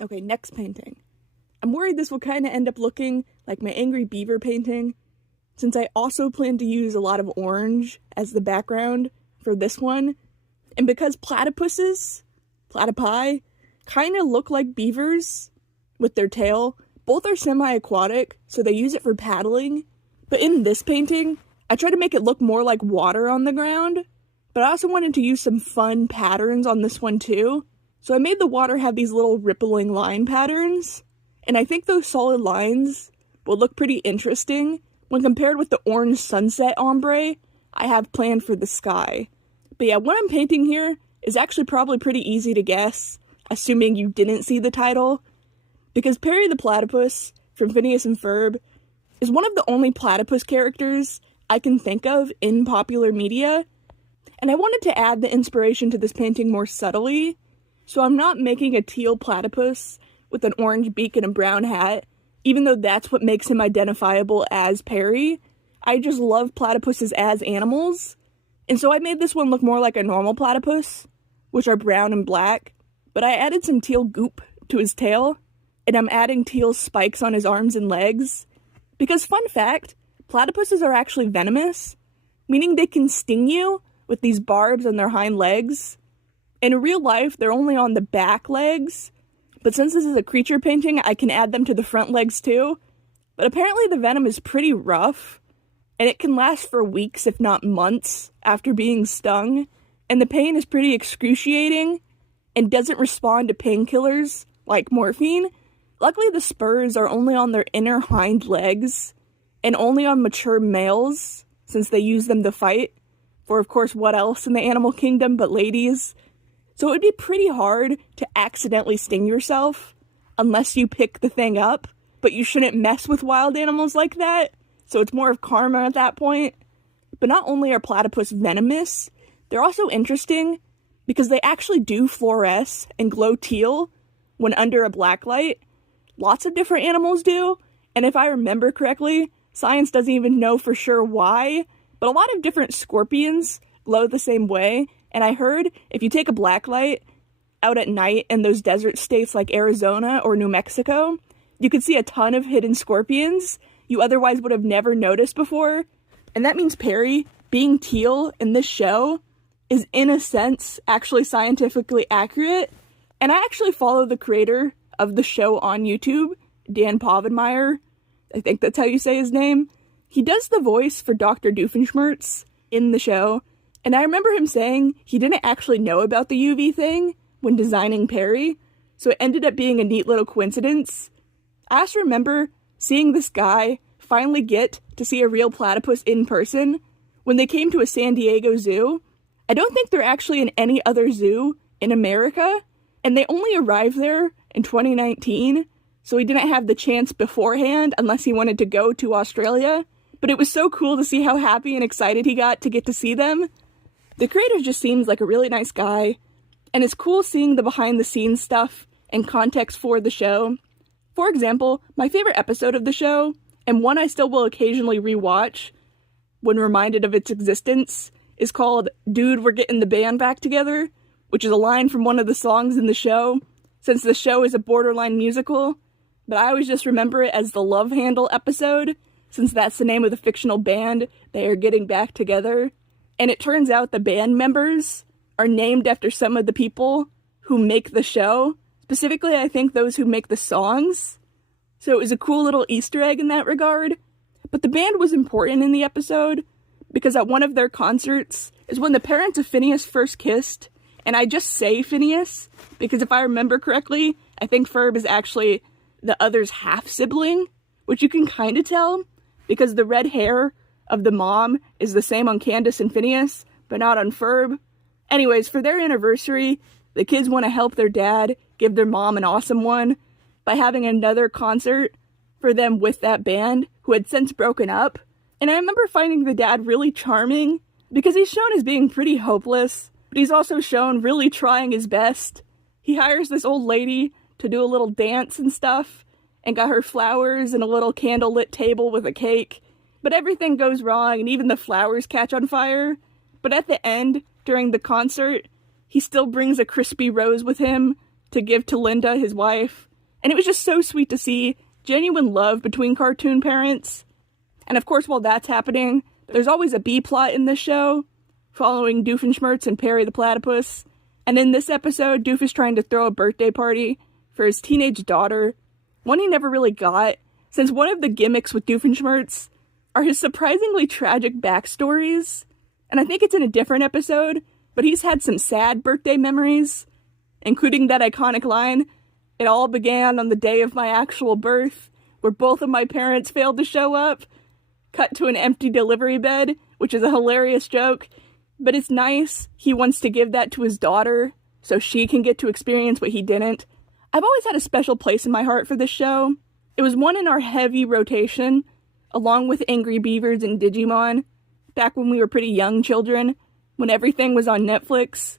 Okay, next painting. I'm worried this will kind of end up looking like my angry beaver painting, since I also plan to use a lot of orange as the background for this one, and because platypuses, platypi, kind of look like beavers with their tail. Both are semi-aquatic, so they use it for paddling, but in this painting, I try to make it look more like water on the ground, but I also wanted to use some fun patterns on this one too, so I made the water have these little rippling line patterns, and I think those solid lines will look pretty interesting when compared with the orange sunset ombre I have planned for the sky. But yeah, what I'm painting here is actually probably pretty easy to guess, assuming you didn't see the title, because Perry the Platypus from Phineas and Ferb is one of the only platypus characters I can think of in popular media, and I wanted to add the inspiration to this painting more subtly, so I'm not making a teal platypus with an orange beak and a brown hat, even though that's what makes him identifiable as Perry. I just love platypuses as animals, and so I made this one look more like a normal platypus, which are brown and black, but I added some teal goop to his tail, and I'm adding teal spikes on his arms and legs, because fun fact, platypuses are actually venomous, meaning they can sting you with these barbs on their hind legs. In real life, they're only on the back legs, but since this is a creature painting, I can add them to the front legs too. But apparently the venom is pretty rough, and it can last for weeks if not months after being stung, and the pain is pretty excruciating and doesn't respond to painkillers like morphine. Luckily the spurs are only on their inner hind legs, and only on mature males, since they use them to fight, for of course what else in the animal kingdom but ladies. So it would be pretty hard to accidentally sting yourself, unless you pick the thing up, but you shouldn't mess with wild animals like that, so it's more of karma at that point. But not only are platypus venomous, they're also interesting because they actually do fluoresce and glow teal when under a black light. Lots of different animals do, and if I remember correctly, science doesn't even know for sure why, but a lot of different scorpions glow the same way, and I heard if you take a black light out at night in those desert states like Arizona or New Mexico, you could see a ton of hidden scorpions you otherwise would have never noticed before, and that means Perry, being teal in this show, is in a sense actually scientifically accurate, and I actually follow the creator of the show on YouTube, Dan Povenmire. I think that's how you say his name. He does the voice for Dr. Doofenshmirtz in the show, and I remember him saying he didn't actually know about the UV thing when designing Perry, so it ended up being a neat little coincidence. I also remember seeing this guy finally get to see a real platypus in person when they came to a San Diego zoo. I don't think they're actually in any other zoo in America, and they only arrived there in 2019, so he didn't have the chance beforehand unless he wanted to go to Australia, but it was so cool to see how happy and excited he got to get to see them. The creator just seems like a really nice guy, and it's cool seeing the behind-the-scenes stuff and context for the show. For example, my favorite episode of the show, and one I still will occasionally rewatch when reminded of its existence, is called Dude, We're Getting the Band Back Together, which is a line from one of the songs in the show, since the show is a borderline musical, but I always just remember it as the Love Handle episode, since that's the name of the fictional band they are getting back together. And it turns out the band members are named after some of the people who make the show, specifically I think those who make the songs. So it was a cool little Easter egg in that regard. But the band was important in the episode because at one of their concerts is when the parents of Phineas first kissed, and I just say Phineas because if I remember correctly, I think Ferb is actually the other's half-sibling, which you can kind of tell because the red hair of the mom is the same on Candace and Phineas, but not on Ferb. Anyways, for their anniversary, the kids want to help their dad give their mom an awesome one by having another concert for them with that band, who had since broken up. And I remember finding the dad really charming, because he's shown as being pretty hopeless, but he's also shown really trying his best. He hires this old lady to do a little dance and stuff, and got her flowers and a little candlelit table with a cake, but everything goes wrong, and even the flowers catch on fire. But at the end, during the concert, he still brings a crispy rose with him to give to Linda, his wife. And it was just so sweet to see genuine love between cartoon parents. And of course, while that's happening, there's always a B-plot in this show, following Doofenshmirtz and Perry the Platypus. And in this episode, Doof is trying to throw a birthday party for his teenage daughter, one he never really got, since one of the gimmicks with Doofenshmirtz are his surprisingly tragic backstories. And I think it's in a different episode, but he's had some sad birthday memories, including that iconic line, "It all began on the day of my actual birth, where both of my parents failed to show up," cut to an empty delivery bed, which is a hilarious joke. But it's nice he wants to give that to his daughter, so she can get to experience what he didn't. I've always had a special place in my heart for this show. It was one in our heavy rotation, along with Angry Beavers and Digimon, back when we were pretty young children, when everything was on Netflix.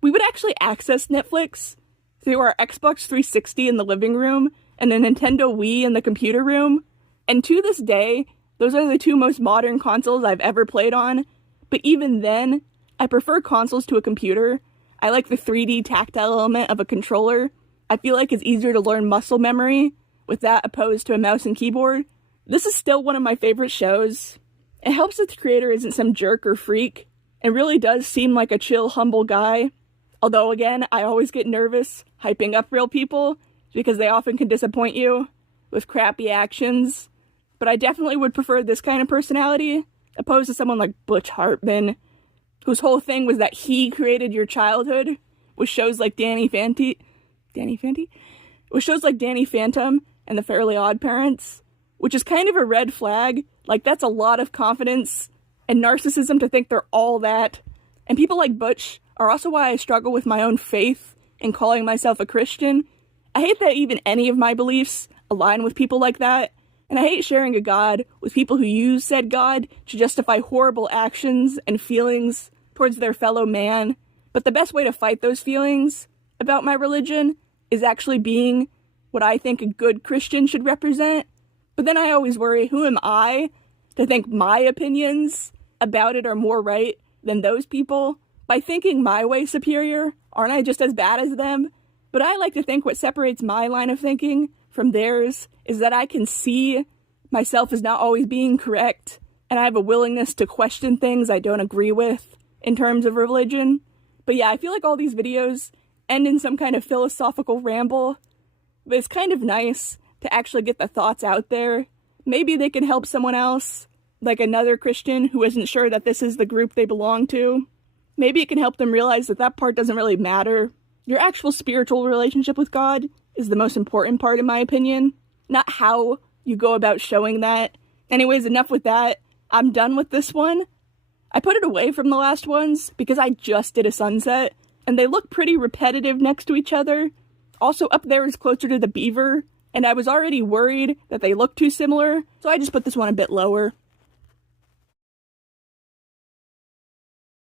We would actually access Netflix through our Xbox 360 in the living room and a Nintendo Wii in the computer room. And to this day, those are the two most modern consoles I've ever played on. But even then, I prefer consoles to a computer. I like the 3D tactile element of a controller. I feel like it's easier to learn muscle memory with that opposed to a mouse and keyboard. This is still one of my favorite shows. It helps that the creator isn't some jerk or freak, and really does seem like a chill, humble guy. Although again, I always get nervous hyping up real people, because they often can disappoint you with crappy actions. But I definitely would prefer this kind of personality, opposed to someone like Butch Hartman, whose whole thing was that he created your childhood, with shows like Danny Phantom, and The Fairly Odd Parents, which is kind of a red flag. Like, that's a lot of confidence and narcissism to think they're all that. And people like Butch are also why I struggle with my own faith in calling myself a Christian. I hate that even any of my beliefs align with people like that. And I hate sharing a God with people who use said God to justify horrible actions and feelings towards their fellow man. But the best way to fight those feelings about my religion is actually being what I think a good Christian should represent. But then I always worry, who am I to think my opinions about it are more right than those people? By thinking my way superior, aren't I just as bad as them? But I like to think what separates my line of thinking from theirs is that I can see myself as not always being correct, and I have a willingness to question things I don't agree with in terms of religion. But yeah, I feel like all these videos end in some kind of philosophical ramble, but it's kind of nice to actually get the thoughts out there. Maybe they can help someone else, like another Christian who isn't sure that this is the group they belong to. Maybe it can help them realize that that part doesn't really matter. Your actual spiritual relationship with God is the most important part, in my opinion, not how you go about showing that. Anyways, enough with that. I'm done with this one. I put it away from the last ones because I just did a sunset, and they look pretty repetitive next to each other. Also, up there is closer to the beaver, and I was already worried that they look too similar, so I just put this one a bit lower.